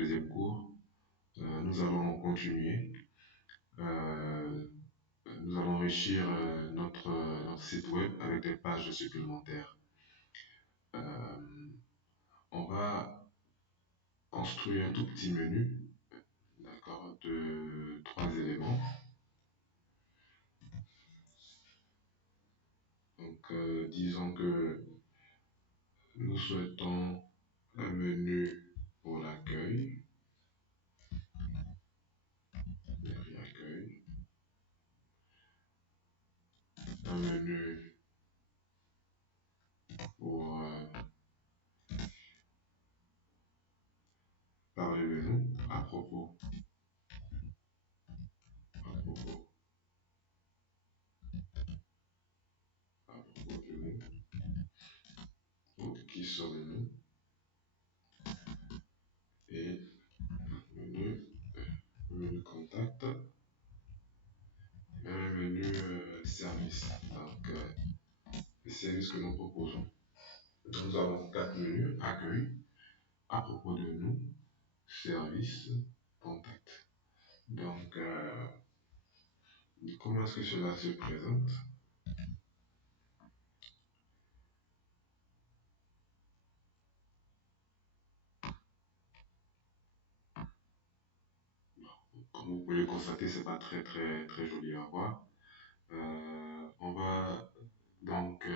deuxième cours. Nous allons continuer. Euh, Nous allons enrichir notre site web avec des pages supplémentaires. Euh, on va construire un tout petit menu, d'accord, de 3 éléments. Donc, disons que nous souhaitons un menu pour l'accueil, un menu pour parler de nous, à propos de nous, donc qui sommes-nous, et menu contact, et un menu service, donc les services que nous proposons. Nous avons 4 menus: accueil, à propos de nous, service, contact. Donc, comment est-ce que cela se présente? Comme vous pouvez le constater, c'est pas très joli à voir. On va donc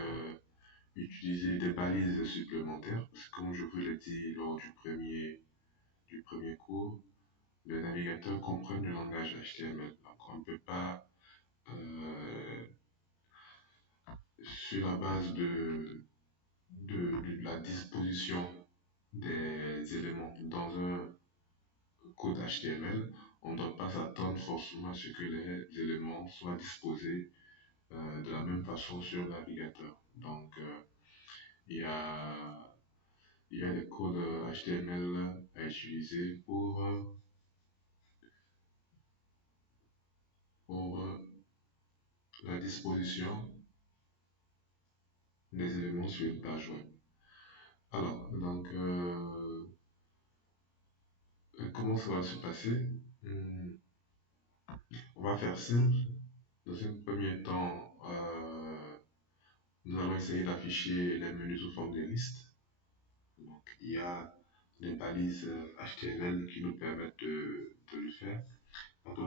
utiliser des balises supplémentaires, parce que comme je vous l'ai dit lors du premier cours, les navigateurs comprennent le langage HTML. Donc on ne peut pas, sur la base de la disposition des éléments dans un code HTML, on ne doit pas s'attendre forcément à ce que les éléments soient disposés de la même façon sur le navigateur. Donc, il y a, il y a des codes HTML à utiliser pour la disposition des éléments sur une page web. Alors, donc, comment ça va se passer? On va faire simple. Dans un premier temps, nous allons essayer d'afficher les menus sous forme de liste. Donc, il y a des balises HTML qui nous permettent de le faire. Donc,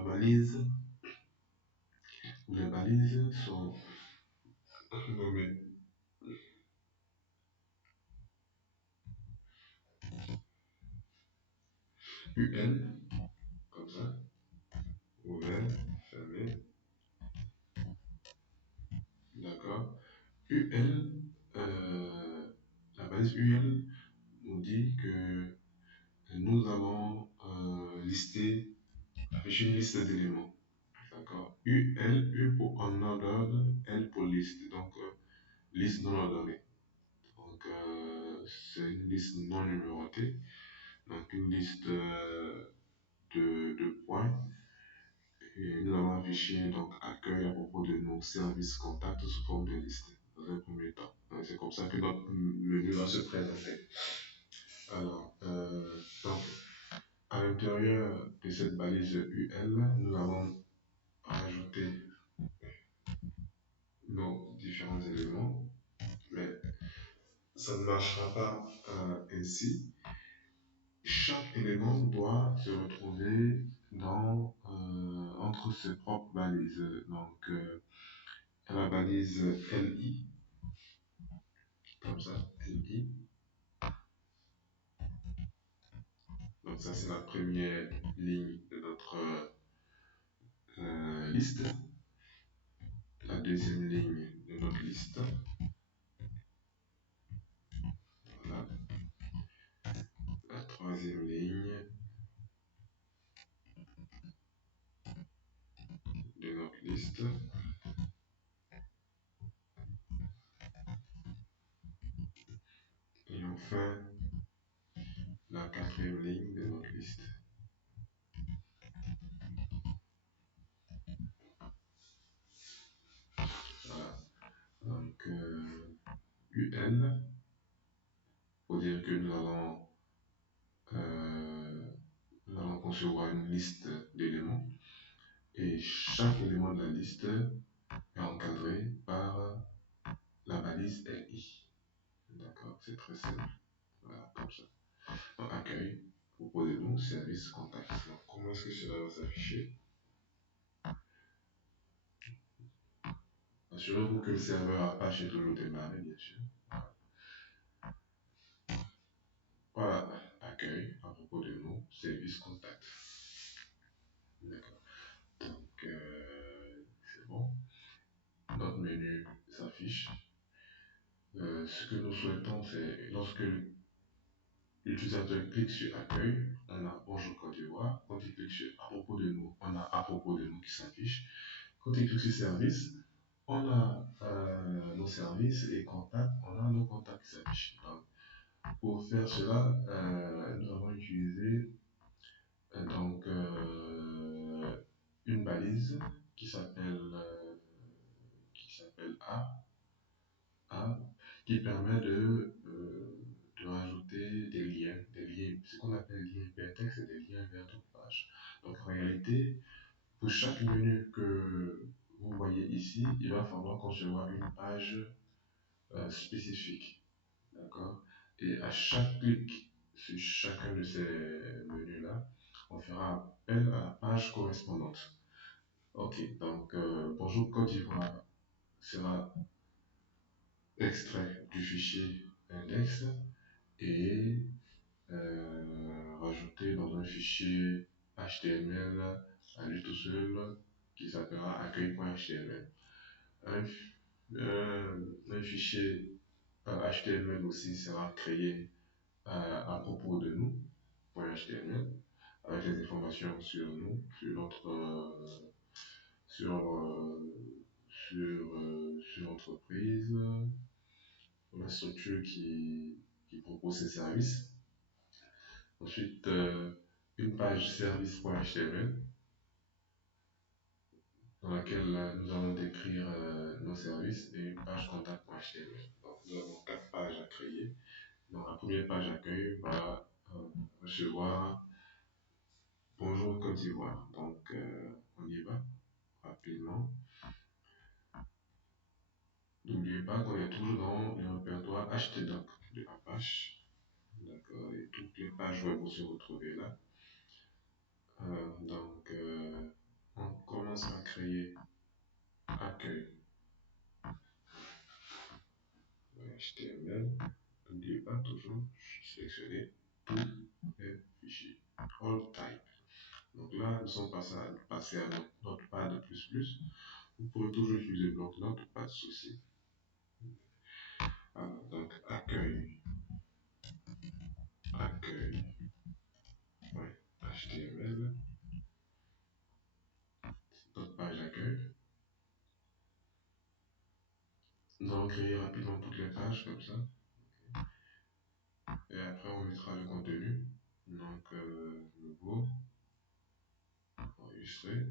les balises sont nommées UL, comme ça, ouvert, fermé, d'accord. UL, la balise UL nous dit que nous allons afficher une liste d'éléments. D'accord. U pour unordered, L pour liste. Donc, liste non ordonnée. Donc, c'est une liste non numérotée. Donc, une liste de points. Et nous allons afficher donc accueil à propos de nos services contacts sous forme de liste dans un premier temps. Donc, c'est comme ça que notre menu va se présenter. Alors, donc, à l'intérieur de cette balise UL, nous allons rajouter nos différents éléments, mais ça ne marchera pas ainsi. Chaque élément doit se retrouver entre ses propres balises. Donc, la balise LI, comme ça, LI. Donc, ça, c'est la première ligne de notre liste. La deuxième ligne de notre liste. Voilà. La troisième ligne de notre liste. Et enfin, la quatrième ligne de notre liste. Voilà. Donc, UL, pour dire que nous allons concevoir une liste d'éléments et chaque élément de la liste est encadré par la balise LI. D'accord, c'est très simple. Voilà, comme ça. Donc, accueil, proposez-nous, service, contact. Donc, comment est-ce que cela va s'afficher? Assurez-vous que le serveur Apache est toujours démarré, bien sûr. Voilà, accueil, à propos de nous, service, contact. D'accord. Donc, c'est bon. Notre menu s'affiche. Ce que nous souhaitons, c'est lorsque l'utilisateur clique sur accueil, on a Bonjour Côte d'Ivoire. Quand il clique sur à propos de nous, on a à propos de nous qui s'affiche. Quand il clique sur service, on a nos services et contacts, on a nos contacts qui s'affichent. Donc, pour faire cela, nous allons utiliser une balise qui s'appelle A, qui permet de rajouter des liens, ce qu'on appelle liens hypertextes et des liens vers d'autres pages. Donc en réalité, pour chaque menu que vous voyez ici, il va falloir concevoir une page spécifique. D'accord? Et à chaque clic sur chacun de ces menus-là, on fera appel à la page correspondante. Ok, donc Bonjour Côte d'Ivoire sera extrait du fichier index et rajouté dans un fichier HTML à lui tout seul qui s'appellera accueil.html. Un, un fichier HTML aussi sera créé à propos de nous, .html, avec les informations sur nous, sur notre sur, sur l'entreprise, la structure qui propose ces services. Ensuite, une page service.html dans laquelle nous allons décrire nos services et une page contact.html. Donc, nous avons 4 pages à créer. Donc, la première page accueil va recevoir Bonjour Côte d'Ivoire. Donc, on y va rapidement. N'oubliez pas qu'on est toujours dans le répertoire htdoc de Apache. D'accord, et toutes les pages vont se retrouver là. On commence à créer accueil HTML. N'oubliez pas toujours sélectionner tous les fichiers. All type. Donc là, nous sommes passés à notre pad plus. Vous pouvez toujours utiliser bloc-notes, pas de souci. Alors, donc accueil, ouais, HTML, notre page d'accueil. Nous allons créer rapidement toutes les pages comme ça. Et après, on mettra le contenu. Donc, nouveau, enregistrer.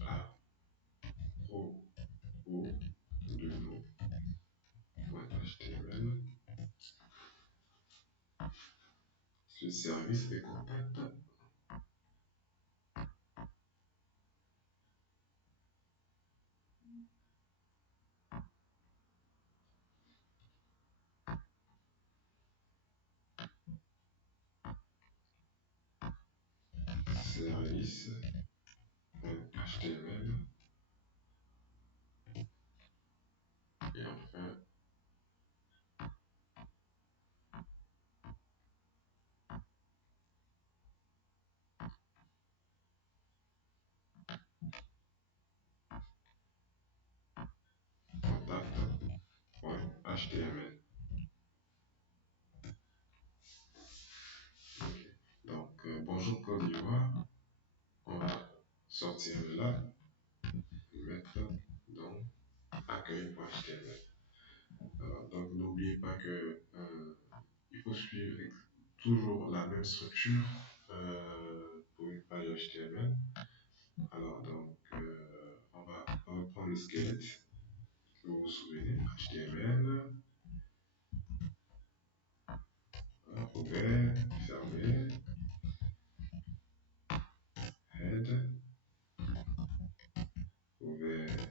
À propos de nos HTML. Ce service et contact. Service HTML. Et enfin, contact.html. Okay. Donc, bonjour Côte d'Ivoire. On va sortir de là et mettre dans accueil.html. Donc, n'oubliez pas que il faut suivre toujours la même structure pour une page HTML. Alors, donc, on va reprendre le squelette. Vous vous souvenez, HTML, voilà, ouvert, fermé, head, ouvert,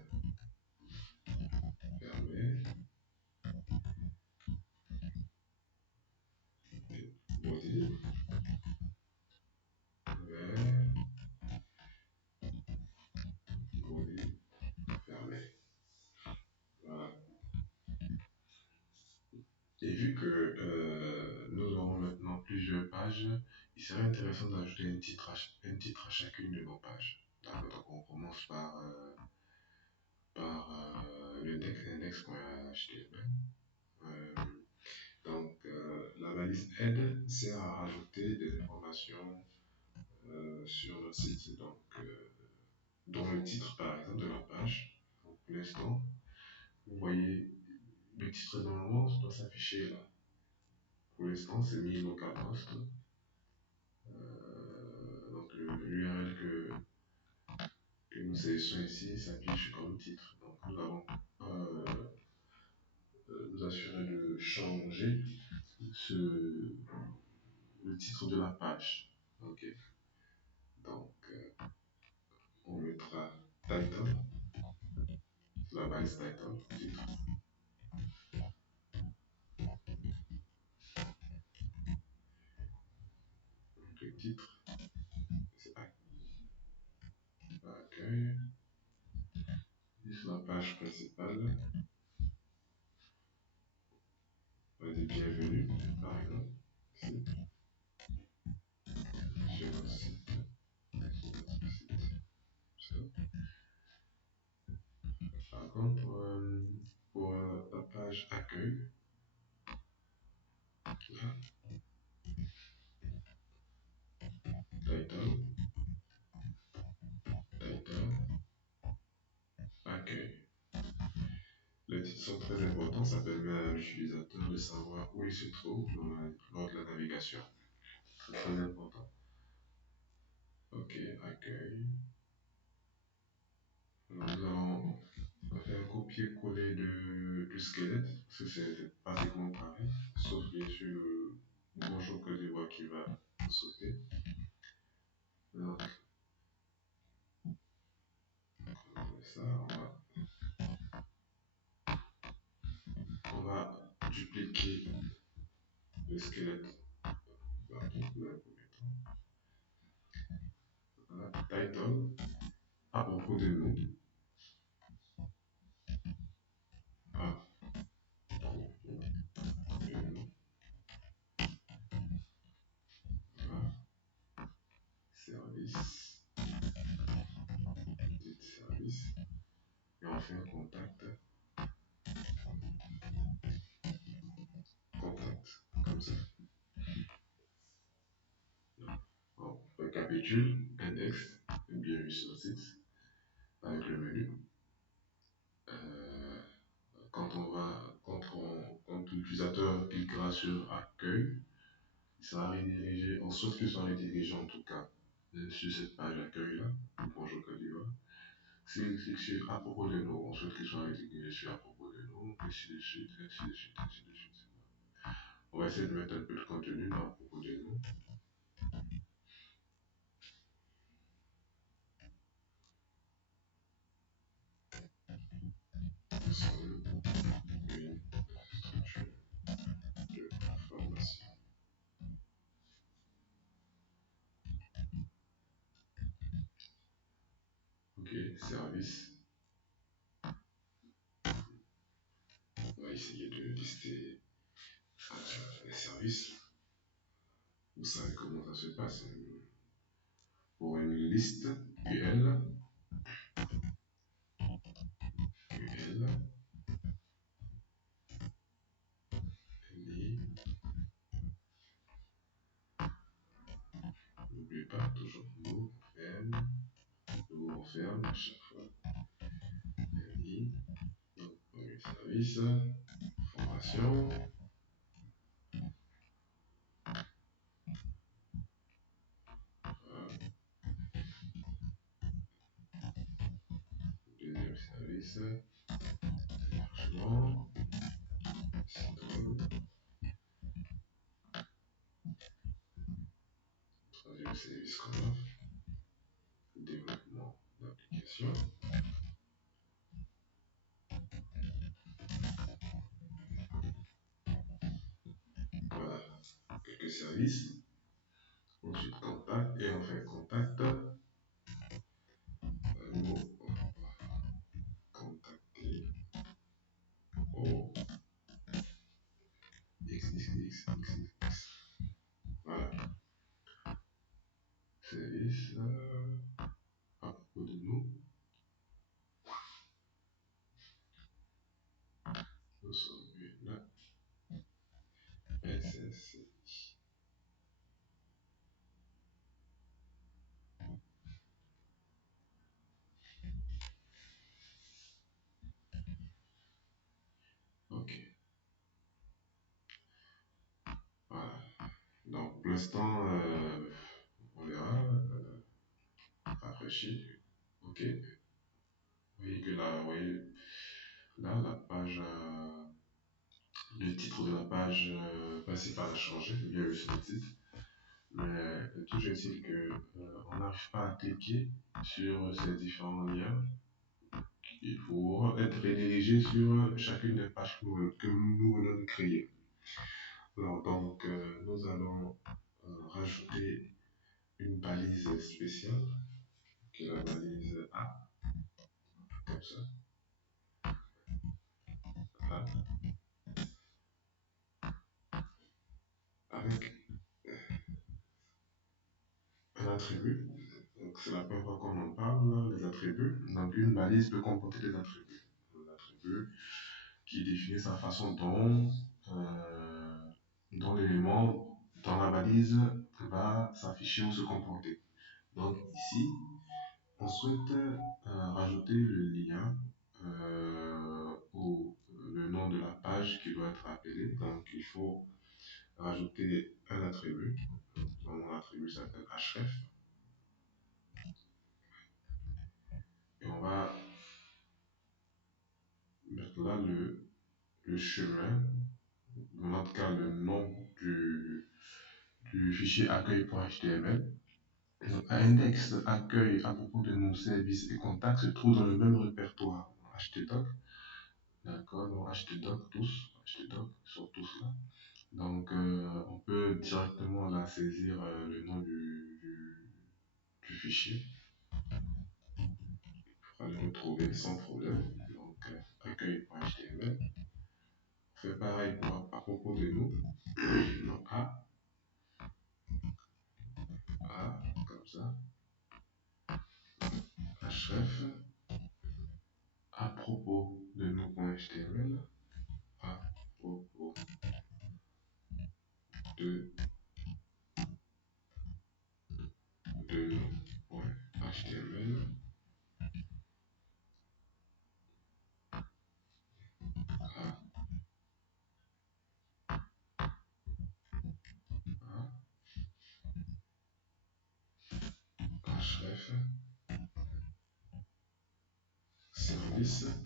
fermé, body, ouvert, body, fermé. Voilà. Et vu que nous aurons maintenant plusieurs pages, il serait intéressant d'ajouter un titre à chacune de nos pages. D'accord, donc on commence par l'index.html. La valise aide sert à rajouter des informations sur notre site. Dans le titre, par exemple, de la page, pour l'instant, vous voyez le titre normalement doit s'afficher là. Pour l'instant, c'est mis localhost. Donc l'URL que nous sélectionnons ici s'affiche comme titre. Donc nous allons nous assurer de changer ce, le titre de la page. Ok. Donc on mettra title, la balise title, titre. Donc le titre, c'est accueil. Juste la page principale. On va dire bienvenue, par exemple. Ici, sur notre site. Par contre, pour la page accueil, là, title, title, accueil. Les titres sont très importants, ça permet à l'utilisateur de savoir où il se trouve lors de la navigation. C'est très important. Ok, accueil. Alors, nous allons faire un copier-coller du squelette, parce que c'est pratiquement pareil, sauf bien sûr le bonjour Côte d'Ivoire qui va sauter. Donc, on met ça, on va dupliquer le squelette. Voilà, title, à propos de nous. À propos de nous. Voilà, service, service. Et on fait un contact, comme ça. On récapitule, index, bienvenue sur le site, avec le menu. Euh, quand l'utilisateur cliquera sur accueil, il sera redirigé, on souhaite qu'il soit redirigé en tout cas sur cette page accueil là, bonjour Côte d'Ivoire. S'il clique sur à propos de nous, on souhaite qu'il soit redirigé sur à propos de nous, ainsi de suite, ainsi de suite, ainsi de suite. On va essayer de mettre un peu de contenu dans à propos de nous. Nous sommes une structure de formation. Ok, service. On va essayer de lister les services. Vous savez comment ça se passe. Pour une liste UL, n'oubliez pas, toujours nous on ferme à chaque fois. LI, donc service, formation. Voilà. Deuxième service, hébergement, site web, troisième service qu'on offre, développement d'application. Voilà, quelques services. Ensuite, contact, et enfin contact. Nous contacter au XXXXX. Voilà, service à propos de nous. Nous sommes une SSC. Ok, voilà. Donc, pour l'instant, on verra. Rafraîchir. Ok. Vous voyez que là, vous voyez, là, la page, le titre de la page principale a changé, bien le sous-titre. Mais toujours est-il que on n'arrive pas à cliquer sur ces différents liens. Il faut être redirigé sur chacune des pages que nous venons de créer. Alors, donc, nous allons rajouter une balise spéciale, qui est la balise A, comme ça. A, avec un attribut. Donc, c'est la première fois qu'on en parle, les attributs. Donc, une balise peut comporter des attributs. Un attribut qui définit sa façon dont l'élément dans la balise va s'afficher ou se comporter. Donc, ici, on souhaite rajouter le lien ou le nom de la page qui doit être appelée. Donc, il faut rajouter un attribut. Donc, mon attribut s'appelle href. Et on va mettre là le chemin, dans notre cas le nom du fichier accueil.html. Index accueil à propos de nos services et contacts se trouve dans le même répertoire htdoc. D'accord, donc htdoc tous, htdoc sont tous là. Donc on peut directement là saisir le nom du fichier. On va le retrouver sans problème. Donc accueil.html. On fait pareil à propos de nous. Donc A, comme ça. Href, à propos de nous.html. À propos de nous.html. Href, service.html.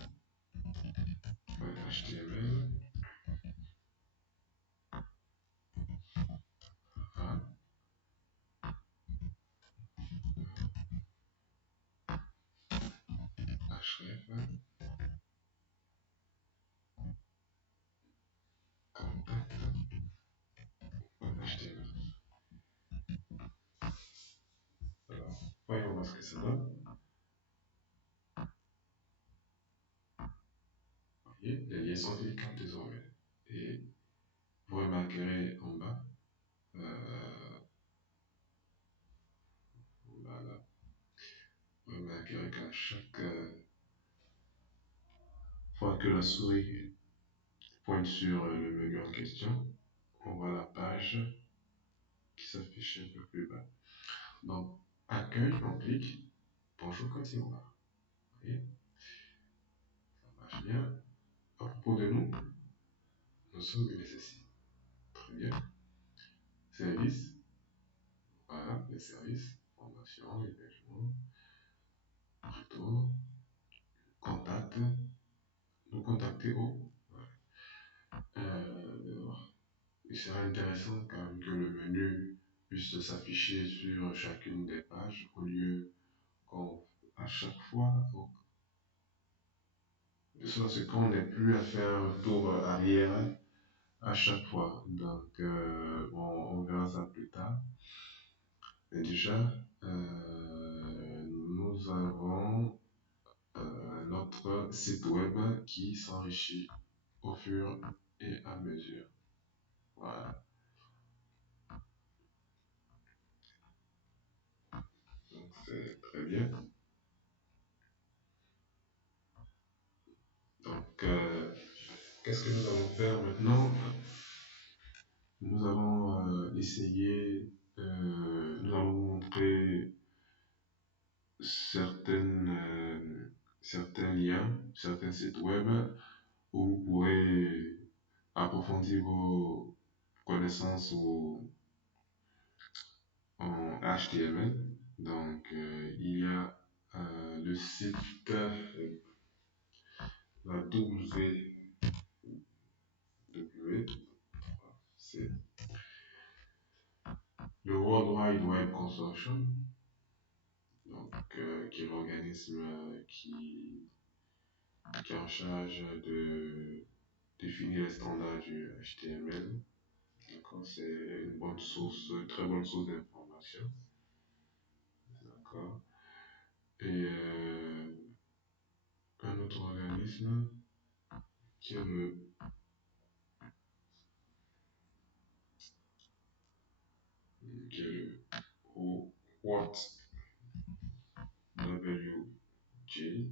Href, contact.html. Alors, voyons voir ce que ça donne. Vous voyez, les liens sont efficaces désormais. Et vous remarquerez en bas, voilà, vous remarquerez qu'à chaque fois que la souris pointe sur le menu en question, on voit la page qui s'affiche un peu plus bas. Donc, accueil, on clique. Bonjour, continuons. Vous voyez, ça marche bien. À propos de nous, nous sommes une SSI. Très bien. Service, voilà, les services, formation, hébergement, retour, contact, nous contacter connecté au. Euh, il serait intéressant quand même que le menu puisse s'afficher sur chacune des pages au lieu qu'on, à chaque fois, de sorte à ce qu'on n'ait plus à faire un tour arrière à chaque fois. Donc, on verra ça plus tard. Mais déjà, nous avons notre site web qui s'enrichit au fur et à mesure. Voilà, donc c'est très bien. Donc, qu'est-ce que nous allons faire maintenant? Nous allons essayer, nous allons montrer certains liens, certains sites web où vous pourrez approfondir vos connaissances en HTML. Donc, il y a le site, la WW, c'est le World Wide Web Consortium, donc, qui est l'organisme qui est en charge de définir les standards du HTML. D'accord, c'est une bonne source, une très bonne source d'information. D'accord. Et un autre organisme qui est le What WJ.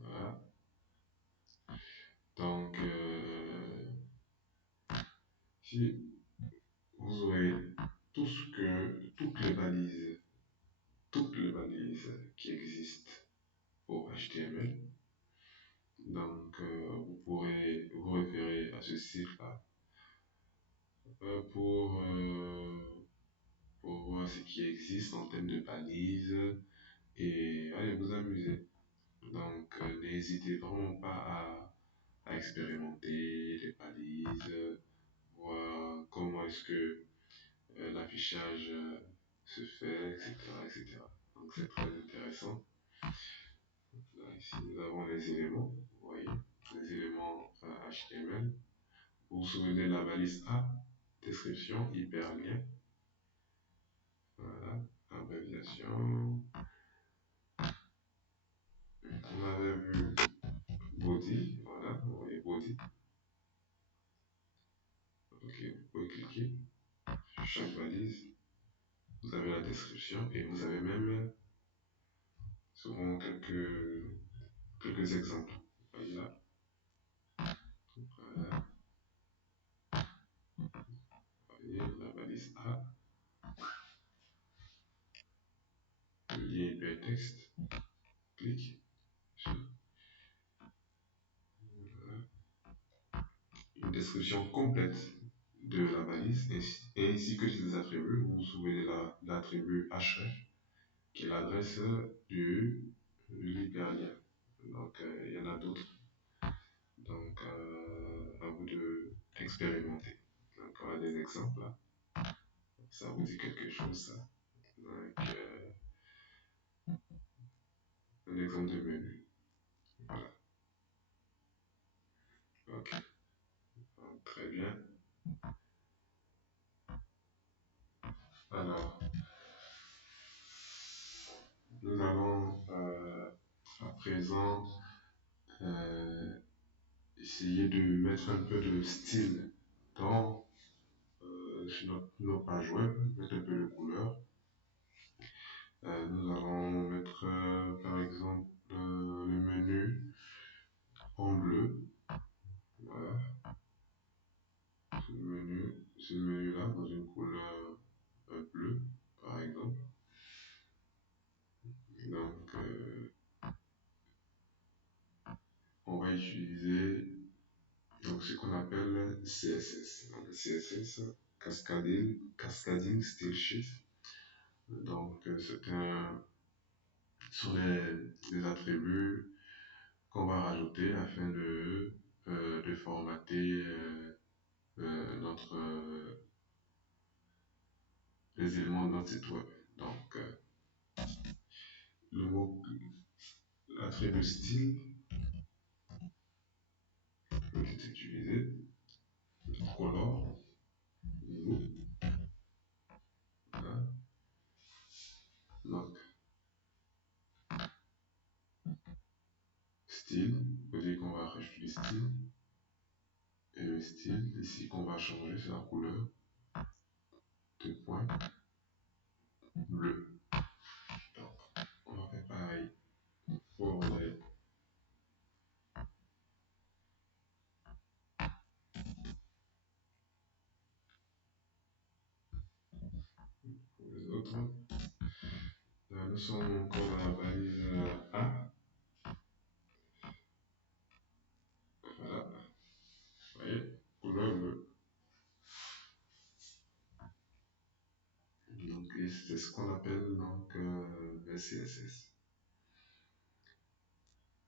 Voilà. Donc, si vous aurez toutes les balises qui existent pour HTML, donc vous pourrez vous référer à ce site-là pour voir ce qui existe en termes de balises et allez vous amuser. Donc, n'hésitez vraiment pas à expérimenter les balises, voir comment est-ce que l'affichage se fait, etc., etc. Donc, c'est très intéressant. Là, ici, nous avons les éléments, vous voyez, les éléments HTML. Vous vous souvenez de la balise A, description, hyperlien, voilà, abréviation. On avait vu body, voilà, vous voyez body. Ok, vous pouvez cliquer sur chaque balise. Vous avez la description et vous avez même souvent quelques exemples. Vous voyez là, voilà, vous voyez la balise A, le lien hypertexte, clique sur une description complète de la balise ainsi que des attributs. Vous vous souvenez de l'attribut href qui est l'adresse de l'hyperlien. Donc, il y en a d'autres. Donc, à vous d'expérimenter. Donc, on a des exemples là. Ça vous dit quelque chose, ça. Donc, un exemple de menu. Voilà. Ok. Donc, très bien. Alors, nous allons à présent euh, essayer de mettre un peu de style dans sur nos pages web, mettre un peu de couleur. Nous allons mettre par exemple le menu en bleu. Voilà, ce menu-là dans une couleur bleue, par exemple. Donc, on va utiliser donc, ce qu'on appelle CSS. Donc, CSS, Cascading Style Sheet. Donc, c'est un sur les attributs qu'on va rajouter afin de formater notre, les éléments de notre site web. Donc, le mot attribut style peut être utilisé. Color, blue, voilà. Donc, style, veut dire qu'on va rajouter du style. Et le style, ici, qu'on va changer, c'est la couleur de point bleu. Donc, on va faire pareil pour les autres. Là, nous sommes encore dans la balise A. Voilà, vous voyez, couleur bleue. Donc, c'est ce qu'on appelle donc le CSS.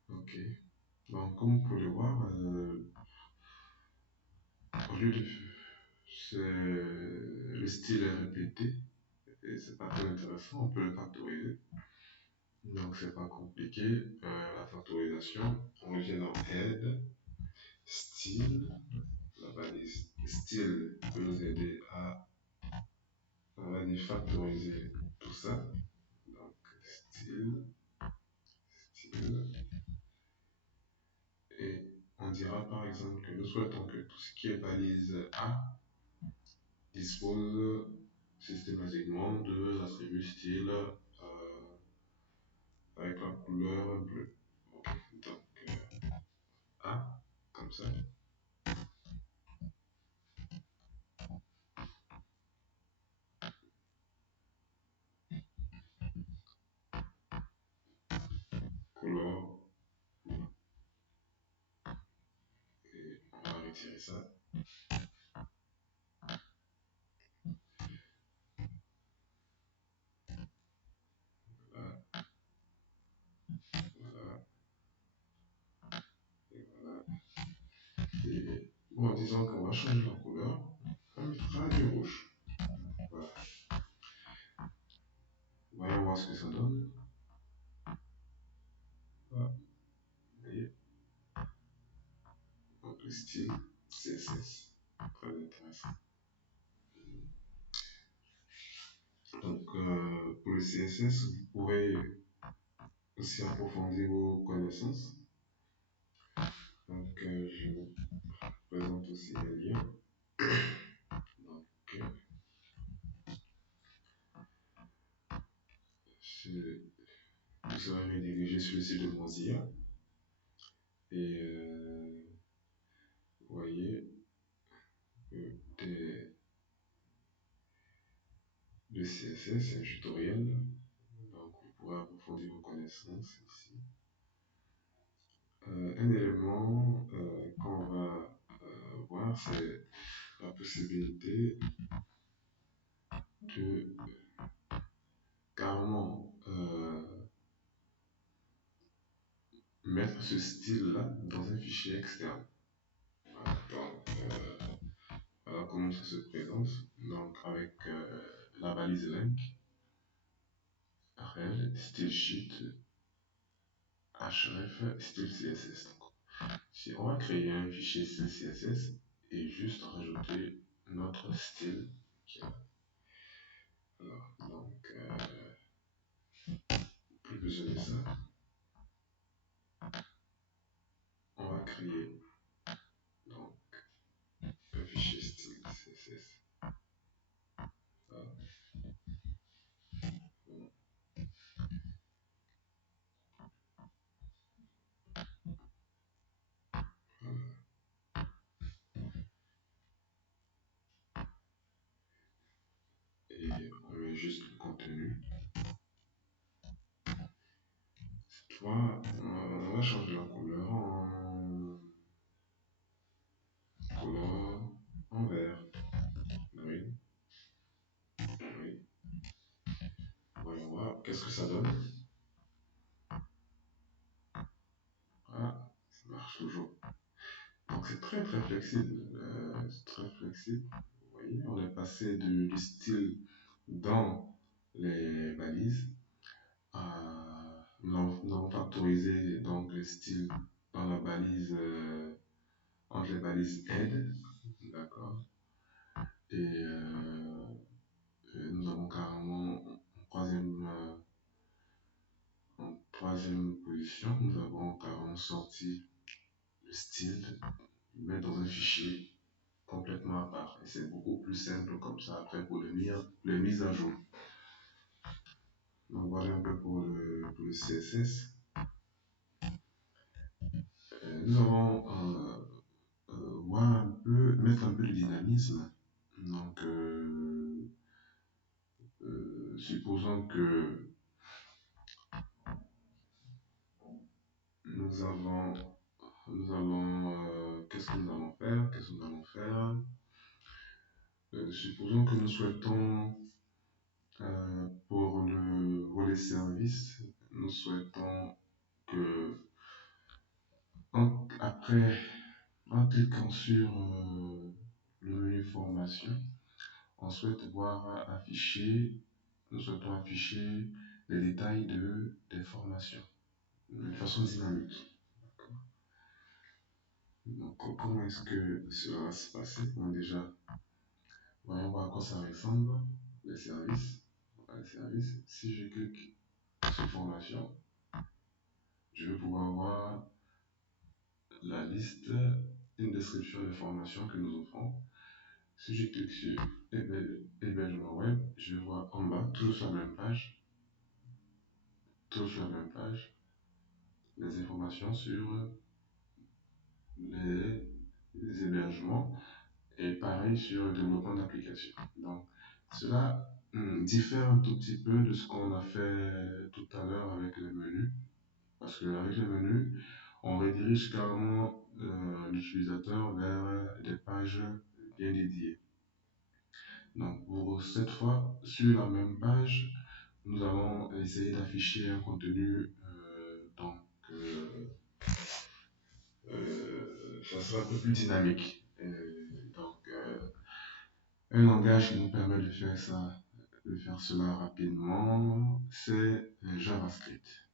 Ok. Donc, comme vous pouvez le voir, au lieu de le style est répété et c'est pas très intéressant, on peut le factoriser. Donc, c'est pas compliqué. La factorisation, on vient dans head, style, la balise style peut nous aider à, on va dire, factoriser tout ça. Donc, style, et on dira par exemple que nous souhaitons que tout ce qui est balise A dispose systématiquement de l'attribut style avec la couleur bleue. Ok, donc A, comme ça. Couleur, et on va retirer ça. Voilà, voilà, et voilà. Et bon, disons qu'on va changer la couleur, on mettra du rouge. Voilà. Voyons voir ce que ça donne. Voilà. Vous voyez, donc le style CSS. Très intéressant. Donc, pour le CSS, vous pourrez aussi approfondir vos connaissances. Donc, je vous présente aussi un lien. Donc, vous serez redirigé sur le site de Mozilla. Et vous voyez le CSS, un tutoriel. Donc, vous pourrez approfondir vos connaissances ici. Un élément qu'on va voir, c'est la possibilité de carrément mettre ce style-là dans un fichier externe. Voilà, donc, voilà comment ça se présente. Donc, avec la balise link, rel, style sheet, href, style CSS. Donc, si on va créer un fichier style CSS et juste rajouter notre style qui est là. Alors, donc, plus besoin de ça. On va créer donc un fichier style CSS. Voilà. Bon. Voilà. Et on met juste le contenu. Cette fois, on va changer la couleur en vert. Green. Oui. Voyons voir qu'est-ce que ça donne. très très flexible. Très flexible. Vous voyez, on est passé du style dans les balises nous avons factorisé donc le style dans la balise, entre les balises aide, d'accord? Et nous avons carrément en troisième position, nous avons carrément sorti le style, le mettre dans un fichier complètement à part. Et c'est beaucoup plus simple comme ça après pour les mises à jour. Donc voilà un peu pour le CSS. Nous allons voir un peu, mettre un peu de dynamisme. Donc, supposons que nous avons, qu'est-ce que nous allons faire? Qu'est-ce que nous allons faire? Supposons que nous souhaitons, pour le volet service, nous souhaitons que, après, en cliquant sur le menu formation, on souhaite voir afficher, nous souhaitons afficher les détails des formations de façon dynamique. Donc, comment est-ce que cela va se passer? Bon, déjà, voyons voir à quoi ça ressemble, les services. Voilà, les services. Si je clique sur formation, je vais pouvoir voir la liste, une description des formations que nous offrons. Si je clique sur hébergement web, je vais voir en bas, toujours sur la même page, les informations sur les hébergements et pareil sur le développement d'applications. Donc, cela diffère un tout petit peu de ce qu'on a fait tout à l'heure avec les menus, parce qu'avec les menus, on redirige carrément l'utilisateur vers des pages bien dédiées. Donc, pour cette fois, sur la même page, nous allons essayer d'afficher un contenu, ça sera un peu plus dynamique. Un langage qui nous permet de faire ça, de faire cela rapidement, c'est JavaScript.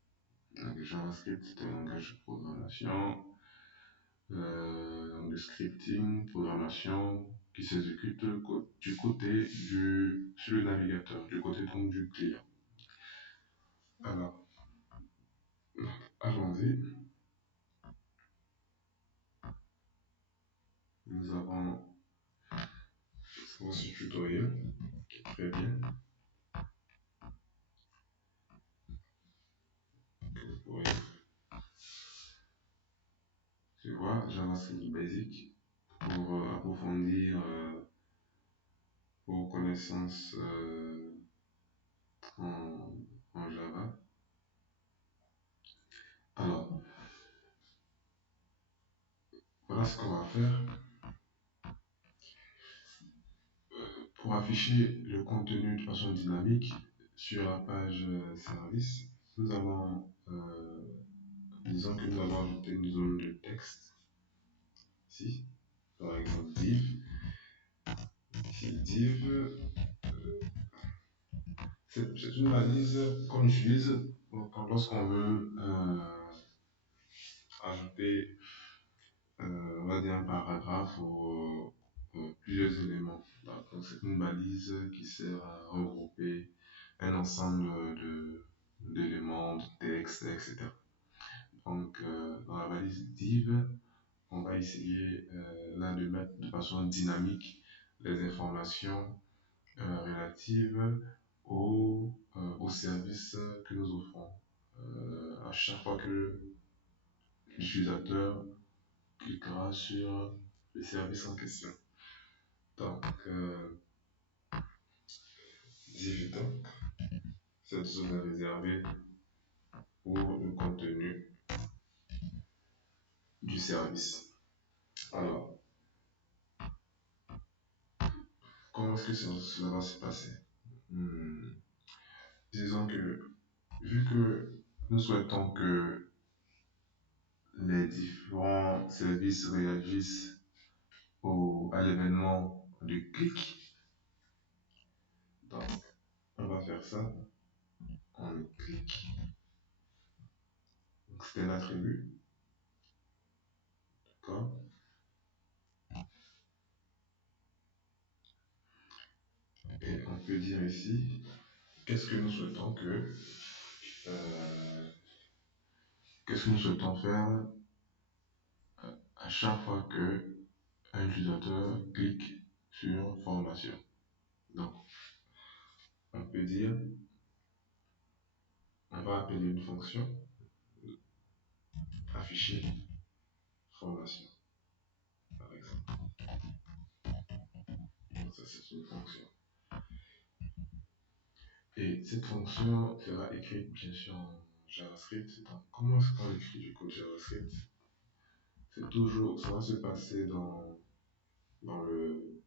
Donc, JavaScript, c'est un langage de programmation, donc de scripting, programmation qui s'exécute du côté sur le navigateur, du côté donc du client. Alors, allons-y. Nous avons ce tutoriel. Très bien. Oui. Tu vois, JavaScript Basic pour approfondir vos connaissances en Java. Alors, voilà ce qu'on va faire. Pour afficher le contenu de façon dynamique sur la page service, nous allons, disons que nous allons ajouter une zone de texte. Ici, par exemple, div. Ici, div, c'est une balise qu'on utilise lorsqu'on veut ajouter, on va dire, un paragraphe ou plusieurs éléments. Donc, c'est une balise qui sert à regrouper un ensemble d'éléments, de texte, etc. Donc, dans la balise div, on va essayer là de mettre de façon dynamique les informations relatives aux services que nous offrons. À chaque fois que l'utilisateur cliquera sur le service en question. Donc, div donc, cette zone est réservée pour le contenu du service. Alors, comment est-ce que cela va se passer? Disons que, vu que nous souhaitons que les différents services réagissent à l'événement de clic. Donc, on va faire ça en clic. Donc, c'est un attribut. D'accord. Et on peut dire ici, qu'est-ce que nous souhaitons euh, qu'est-ce que nous souhaitons faire à chaque fois que un utilisateur clique sur formation. Donc, on peut dire, on va appeler une fonction afficher formation, par exemple. Donc, ça, c'est une fonction. Et cette fonction sera écrite bien sûr en JavaScript. Donc, comment est-ce qu'on écrit du code JavaScript? C'est toujours, ça va se passer dans le,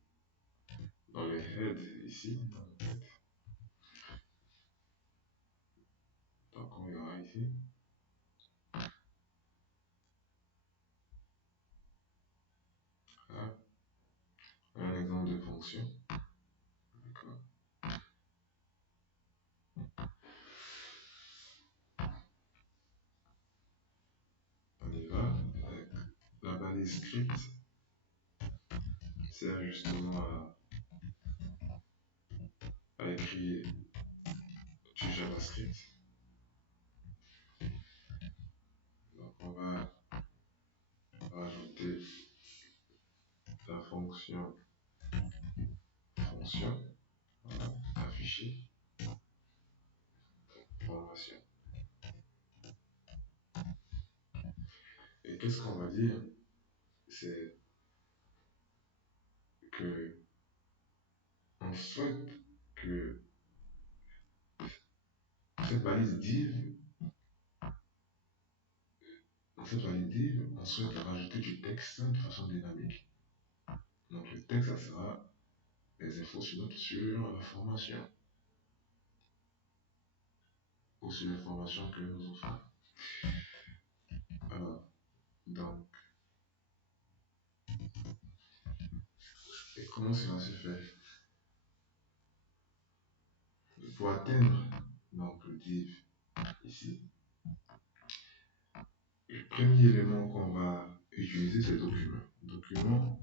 dans les heads ici. Donc, on verra ici. Voilà. Un exemple de fonction. D'accord. On y va. La balise script sert justement à écrire du JavaScript. Donc, on va rajouter la fonction voilà, afficher formation. Et qu'est-ce qu'on va dire? C'est que on souhaite que cette balise div, dans cette balise div, on souhaite rajouter du texte de façon dynamique. Donc le texte, ça sera les infos sur la formation ou sur les formations que nous offrons. Alors, donc, et comment cela se fait? Pour atteindre donc, le div ici, le premier élément qu'on va utiliser, c'est le document. Document,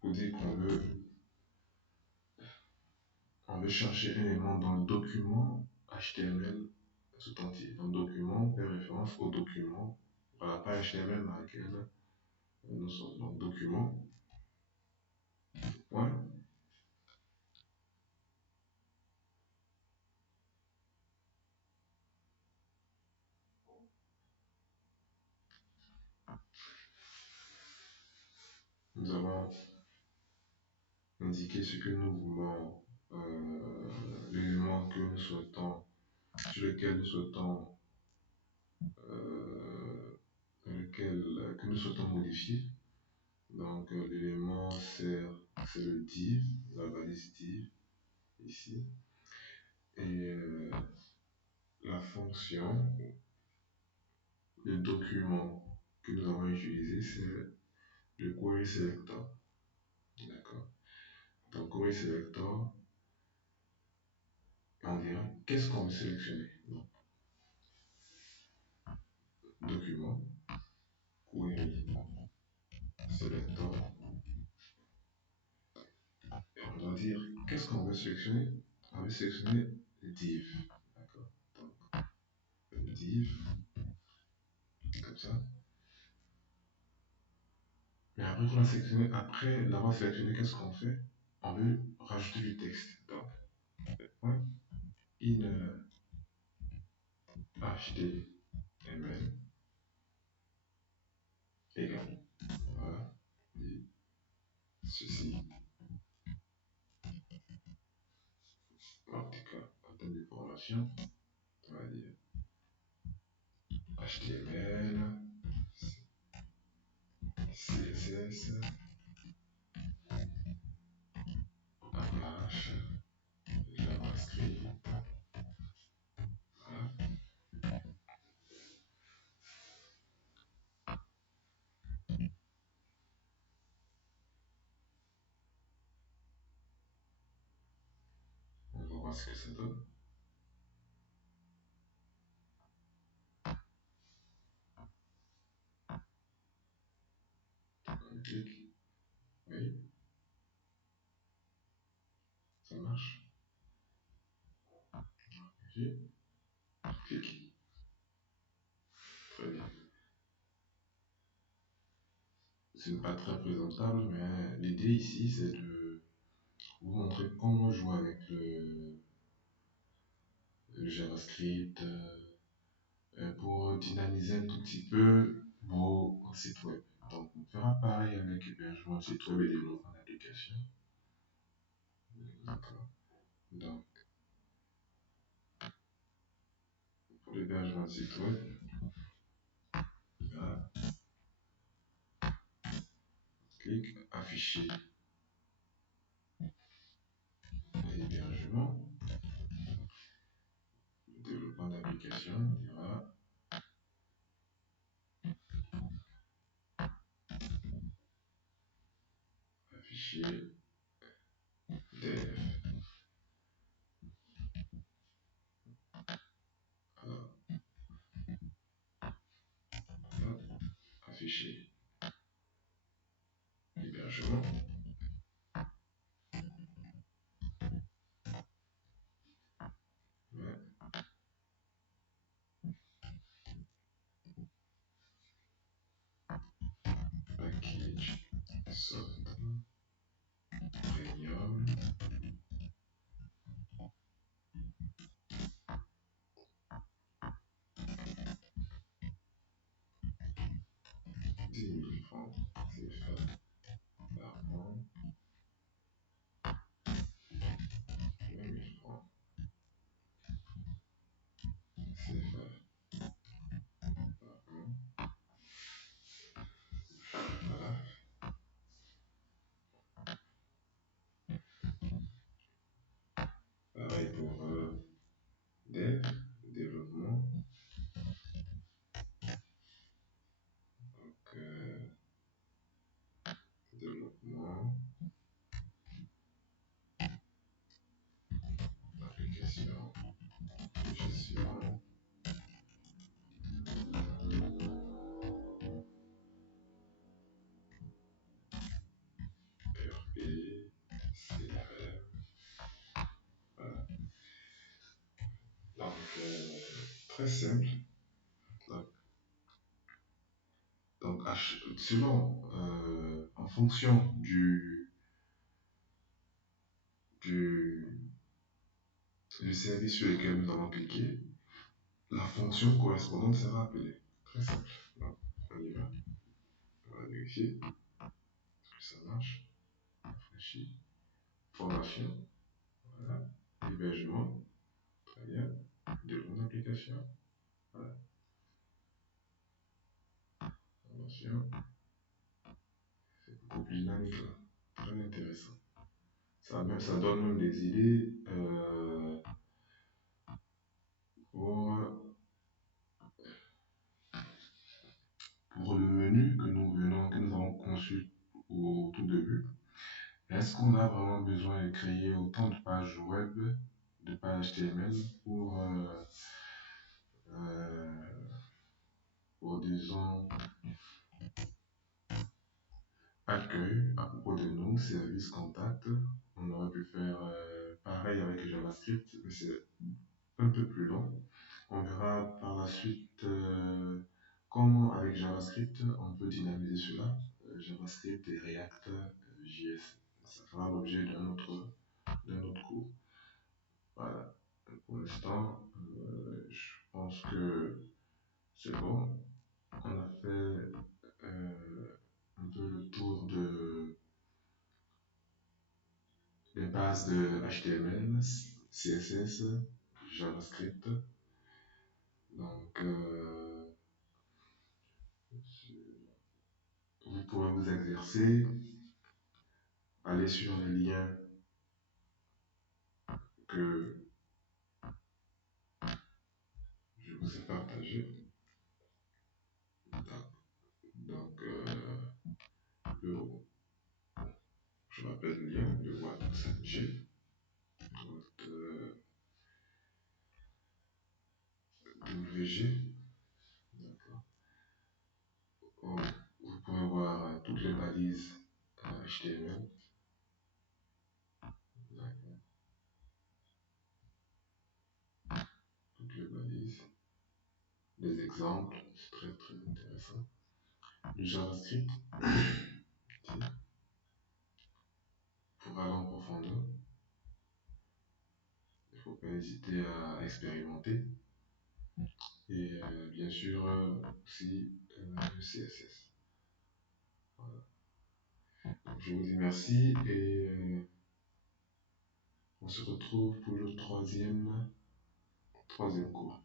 pour dire on veut chercher un élément dans le document HTML tout entier. Donc, document fait référence au document, à la page HTML dans laquelle nous sommes. Donc, document, point. Nous avons indiqué ce que nous voulons, l'élément que nous souhaitons, sur lequel nous souhaitons, que nous souhaitons modifier. Donc, l'élément c'est le div, la balise div, ici. Et la fonction, le document que nous avons utilisé, c'est le query selector. D'accord. Donc, query selector, on dira qu'est-ce qu'on veut sélectionner. Donc, document, query selector. Et on doit dire qu'est-ce qu'on veut sélectionner. On veut sélectionner le div. D'accord. Donc, le div, comme ça. Mais après l'avoir sélectionné, qu'est-ce qu'on fait? On veut rajouter du texte. Donc, point in HTML égale. Voilà. Et ceci, en tout cas, en termes de formation, on va dire HTML, CSS, Apache, JavaScript. Voilà. voir ce que ça donne. On clique. Oui, ça marche. Vérifier. Clique. Très bien. C'est pas très présentable, mais l'idée ici, c'est de vous montrer comment jouer avec le JavaScript pour dynamiser un tout petit peu vos sites web. Donc, on fera pareil avec l'hébergement de site web et développement d'application. D'accord. Donc, pour l'hébergement de site web, là, clique afficher l'hébergement, le développement d'application, il y aura afficher dev. Alors, afficher l'hébergement. Ouais. Package soft premium dix mille francs CFA par an, 20 000 francs CFA par an. Voilà. Pareil pour dev, développement. Donc, développement, application, gestion, ERP, CRM. Voilà. Donc, très simple. Donc, selon, en fonction du, du service sur lequel nous allons cliquer, la fonction correspondante sera appelée. Très simple. Donc, on y va. On va vérifier que ça marche. Rafraîchis. Formation. Voilà. Hébergement. Très bien. Développement d'application. Voilà. Formation. C'est beaucoup plus dynamique là. Très intéressant. Ça donne même des idées pour, pour le menu que nous avons conçu au tout début. Est-ce qu'on a vraiment besoin de créer autant de pages web, de pages HTML euh, pour disons, accueil à propos de nous, service, contact? On aurait pu faire pareil avec JavaScript, mais c'est un peu plus long. On verra par la suite comment, avec JavaScript, on peut dynamiser cela. JavaScript et React JS. Ça fera l'objet d'un autre cours. Voilà. Pour l'instant, je pense que c'est bon. On a fait un peu le tour des bases de HTML, CSS, JavaScript. Donc, vous pourrez vous exercer, aller sur les liens que je vous ai partagés. Donc, le, je rappelle le lien de WhatsApp G. votre WG. D'accord. Oh, vous pouvez voir toutes les balises HTML. D'accord. Toutes les balises. Les exemples, c'est très très intéressant. Le JavaScript, pour aller en profondeur, il ne faut pas hésiter à expérimenter. Et bien sûr aussi le CSS. Voilà. Donc, je vous dis merci et on se retrouve pour le troisième cours.